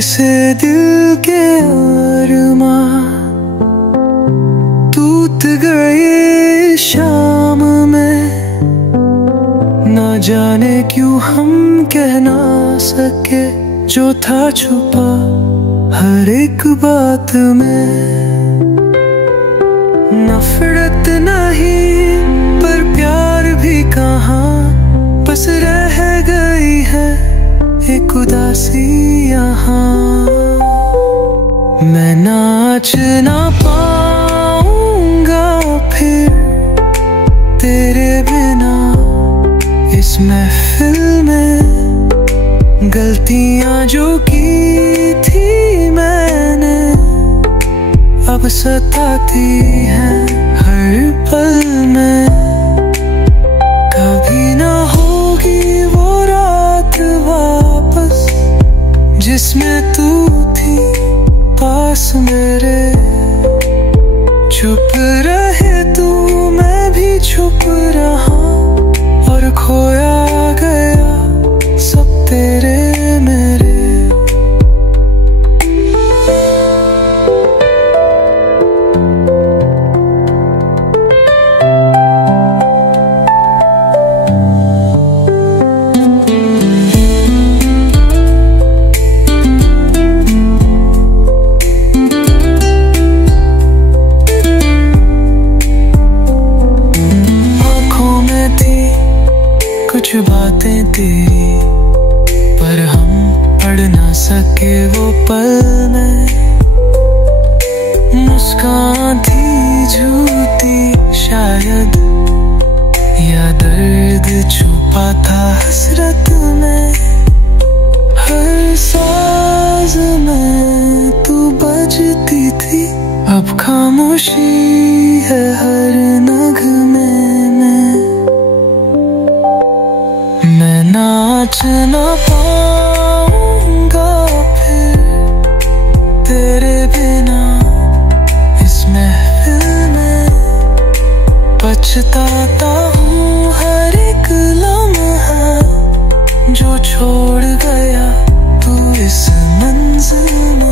किसे दिल के अरमां टूट गए शाम में, ना जाने क्यों हम कह ना सके जो था छुपा हर एक बात में। नफरत नहीं पर प्यार भी कहाँ, बस रह गई है एक उदासी यहाँ। मैं नाच ना पाऊंगा फिर तेरे बिना इस महफिल में। गलतियां जो की थी मैंने अब सताती हैं हर पल में। कभी ना होगी वो रात वापस जिसमें तू थी पास मेरे। चुप रहे तू मैं भी चुप रहा, और खोया गया सब तेरे मेरे। कुछ बातें तेरी पर हम पढ़ ना सके वो पल में। मुस्कान थी झूठी शायद, या दर्द छुपा था हसरत में। हर साज में तू बजती थी, अब खामोशी है हर नगमे में। मैं नाच ना पाऊंगा फिर तेरे बिना इस महफिल में। पछताता हूँ हर एक लम्हा जो छोड़ गया तू इस मंजिल में।